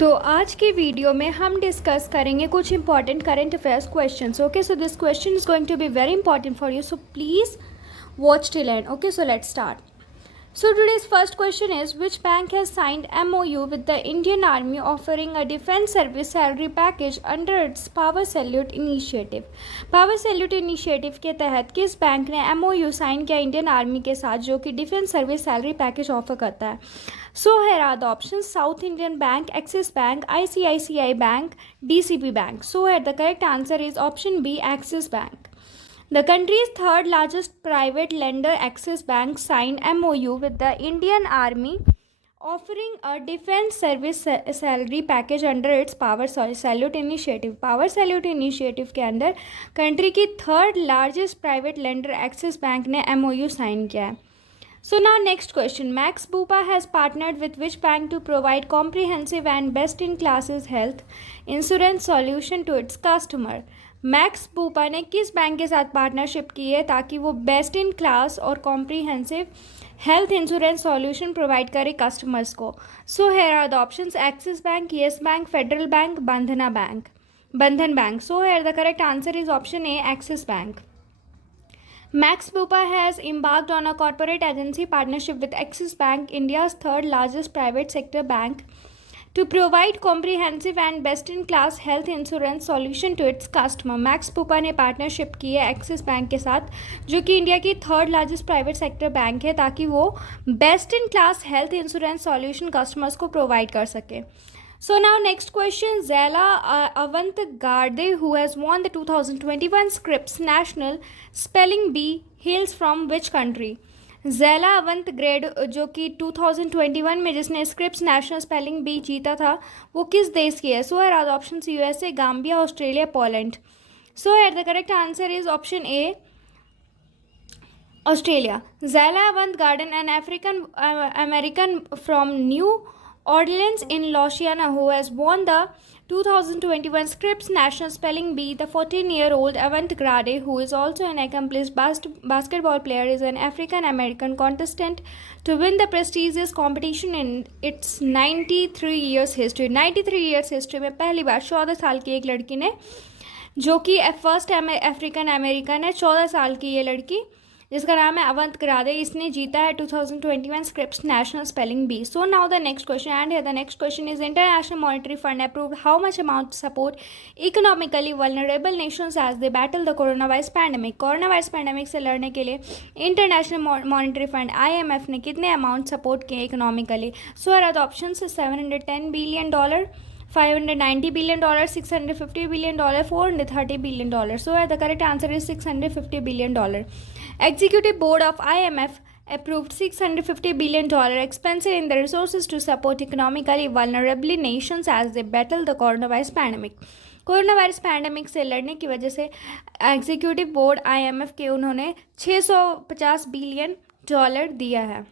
तो आज के वीडियो में हम डिस्कस करेंगे कुछ important current affairs questions. Okay, so this question is going to be very important for you, so please watch till end. Okay, so let's start. So today's first question is, which bank has signed MOU with the Indian Army offering a defense service salary package under its Power Salute initiative? Power Salute initiative के तहत किस बैंक ने MOU sign किया Indian army के साथ जो कि defence service salary package offer करता है? So here are the options: South Indian Bank, Axis Bank, ICICI Bank, DCB Bank. So here the correct answer is option B, Axis Bank. The country's third largest private lender, Axis Bank, signed MOU with the Indian Army offering a defense service salary package under its Power Salute initiative. Power Salute initiative के अंदर कंट्री की third largest private lender axis bank ने MOU sign किया है. So now next question. Max Bupa has partnered with which bank to provide comprehensive and best-in-classes health insurance solution to its customer? Max Bupa ने किस बैंक के साथ पार्टनरशिप की है ताकि वो बेस्ट इन क्लास और comprehensive health insurance solution provide करे कस्टमर्स को? So here are the options: Axis bank, Yes bank, Federal bank, Bandhan bank. So here the correct answer is option A, Axis bank. Max Bupa has embarked on a corporate agency partnership with Axis Bank, India's third largest private sector bank, to provide comprehensive and best-in-class health insurance solution to its customer. Max Bupa ने पार्टनरशिप की है axis bank के साथ जो कि इंडिया की third largest private sector bank है ताकि वो best in class health insurance solution customers को प्रोवाइड कर सके. So now next question: Zela Avantgarde, who has won the 2021 Scripps National Spelling Bee, hails from which country? ज़ैला अवंतग्रेड जो कि 2021 में जिसने स्क्रिप्स नेशनल स्पेलिंग बी जीता था वो किस देश की है? So here are the options: USA, Gambia, Australia, Poland. So here the correct answer is option A, Australia. Zaila Avantgarde, an African American from New Orleans in Louisiana, who has won the 2021 Scripps National Spelling Bee. The 14-year-old Avantgarde, who is also an accomplished basketball player, is an African-American contestant to win the prestigious competition in its 93 years history. 93 years history में पहली बार 14 साल की एक लड़की ने, जो कि first African American है, 14 साल की ये लड़की जिसका नाम है अवंतग्रादे, इसने जीता है 2021 Scripps National Spelling Bee. So now the next question, and the next question is: International Monetary Fund approve how much amount support economically vulnerable nations as they battle the coronavirus pandemic? Coronavirus pandemic से लड़ने के लिए international Monetary fund IMF ने कितने amount support किए economically? So are the options: $710 billion, $590 billion, $650 billion, $430 billion. So the correct answer is $650 billion. Executive Board of IMF approved $650 billion expenditure in the resources to support economically vulnerable nations as they battle the coronavirus pandemic. Corona virus pandemic से लड़ने की वजह से executive board IMF के उन्होंने $650 बिलियन दिया है.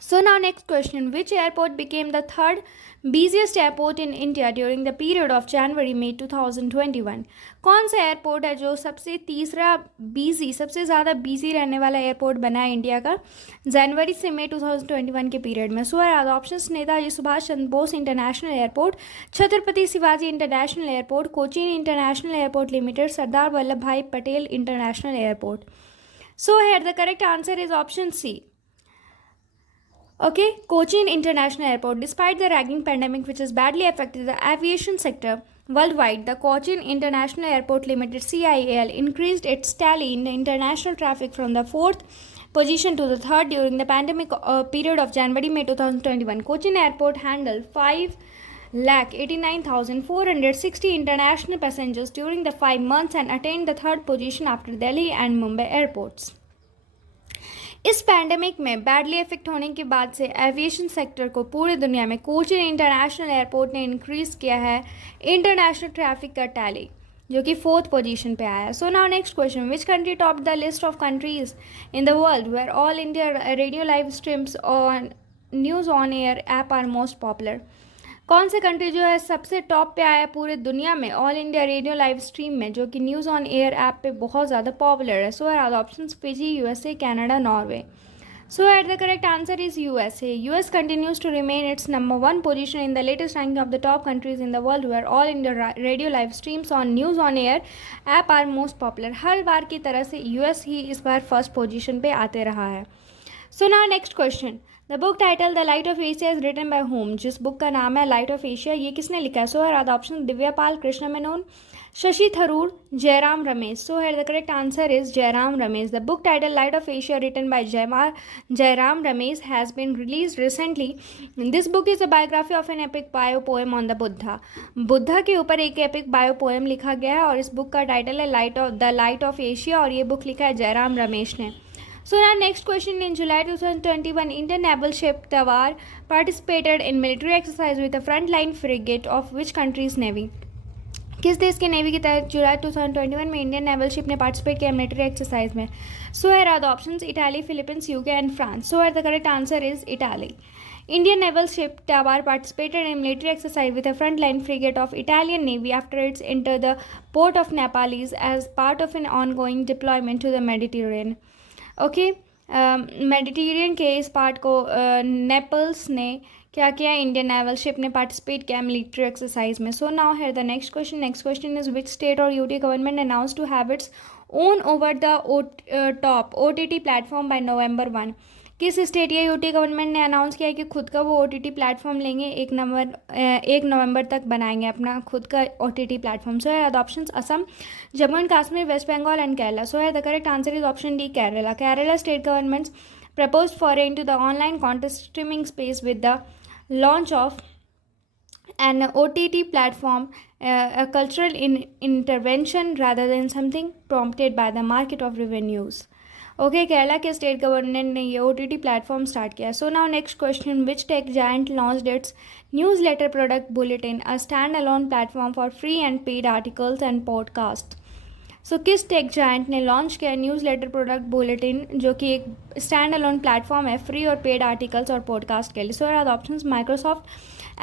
So now next question: which airport became the third busiest airport in India during the period of January-May 2021? कौन सा एयरपोर्ट है जो सबसे ज़्यादा बिजी रहने वाला एयरपोर्ट बना है इंडिया का जनवरी से मई 2021 के पीरियड में? So are the options: Netaji Subhash Chandra Bose International Airport, Chhatrapati Shivaji International Airport, Cochin International Airport Limited, Sardar Vallabh Bhai Patel International Airport. So here the correct answer is option C. Okay, Cochin International Airport. Despite the raging pandemic which has badly affected the aviation sector worldwide, the Cochin International Airport Limited (CIAL) increased its tally in the international traffic from the 4th position to the 3rd during the pandemic period of January-May 2021. Cochin Airport handled 5,89,460 international passengers during the 5 months and attained the 3rd position after Delhi and Mumbai airports. इस पैंडेमिक में badly effect होने के बाद से aviation sector को पूरी दुनिया में कोचिन इंटरनेशनल एयरपोर्ट ने इंक्रीज किया है इंटरनेशनल ट्रैफिक का टैली जो कि 4th पोजीशन पे आया है. So now next question: which country top the list of countries in the world where All India Radio live streams on News On Air app are most popular? कौन सा कंट्री जो है सबसे टॉप पे आया पूरे दुनिया में all India Radio live stream में जो कि न्यूज़ ऑन एयर ऐप पे बहुत ज़्यादा पॉपुलर है? So are options: Fiji, USA, Canada, Norway. So here the correct answer is USA. US continues to remain its number one position in the latest ranking of the top countries in the world where all India radio live streams on news on air app are most popular. हर बार की तरह से US ही इस बार first position पे आते रहा है. So now next question. The book title The Light of Asia is written by whom? जिस बुक का नाम है Light of Asia, ये किसने लिखा है? So here are the options: Divya Pal, कृष्ण Menon, Shashi Tharoor, Jairam Ramesh. So here the correct answer is Jairam Ramesh. The book title Light of Asia written by Jairam Ramesh has been released recently. This book is a biography of an epic bio poem on the Buddha. Buddha के ऊपर एक epic bio poem लिखा गया है और इस बुक का टाइटल है लाइट ऑफ एशिया और ये बुक लिखा है जयराम रमेश ने. So now next question. In July 2021, Indian naval ship Tawar participated in military exercise with a frontline frigate of which country's navy? किस देश के नेवी के तहत जुलाई 2021 में इंडियन नेवल शिप ने पार्टिसिपेट किया मिलिट्री एक्सरसाइज में? So here are the options: Italy, Philippines, UK and France. So here the correct answer is Italy. Indian naval ship Tawar participated in military exercise with a frontline frigate of Italian Navy after its entered the port of Naples as part of an ongoing deployment to the Mediterranean. Okay, Mediterranean के इस part को Naples ने क्या किया? Indian naval ship ने participate किया military exercise में. So now here the next question is which state or UT government announce to have its own over the top OTT platform by November 1? किस स्टेट या UT government ने अनाउंस किया है कि खुद का वो OTT प्लेटफॉर्म लेंगे, 1 नवंबर तक बनाएंगे अपना खुद का OTT platform. So here the options: Assam, Jammu and Kashmir, West Bengal and Kerala. So here the correct answer is option D, Kerala. Kerala state governments proposed foray into the online content streaming space with the launch of an OTT platform, a cultural intervention rather than something prompted by the market of revenues. Okay, Kerala के state government ने ये OTT platform start किया. So now next question: which tech giant launched its newsletter product Bulletin, a standalone platform for free and paid articles and podcast? So किस tech giant ने launch किया newsletter product Bulletin जो कि एक standalone platform है free और paid articles और podcast के लिए? So are the options: Microsoft,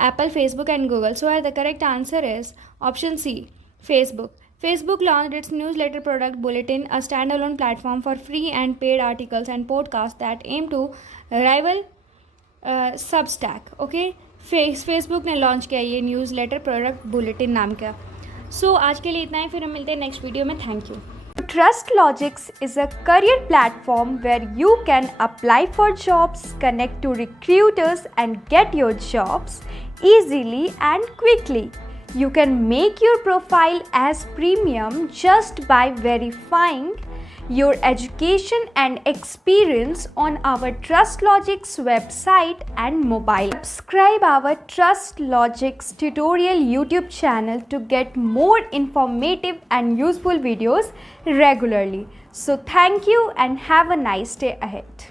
Apple, Facebook and Google. So are the correct answer is option C, Facebook. Facebook launched its newsletter product Bulletin, a standalone platform for free and paid articles and podcasts that aim to rival Substack. Okay, Facebook ने launch किया ये newsletter product bulletin नाम का. सो आज के लिए इतना ही, फिर हम मिलते हैं नेक्स्ट वीडियो में. Thank you. TrustLogix is a career platform where you can apply for jobs, connect to recruiters, and get your jobs easily and quickly. You can make your profile as premium just by verifying your education and experience on our TrustLogix website and mobile. Subscribe our TrustLogix tutorial YouTube channel to get more informative and useful videos regularly. So thank you and have a nice day ahead.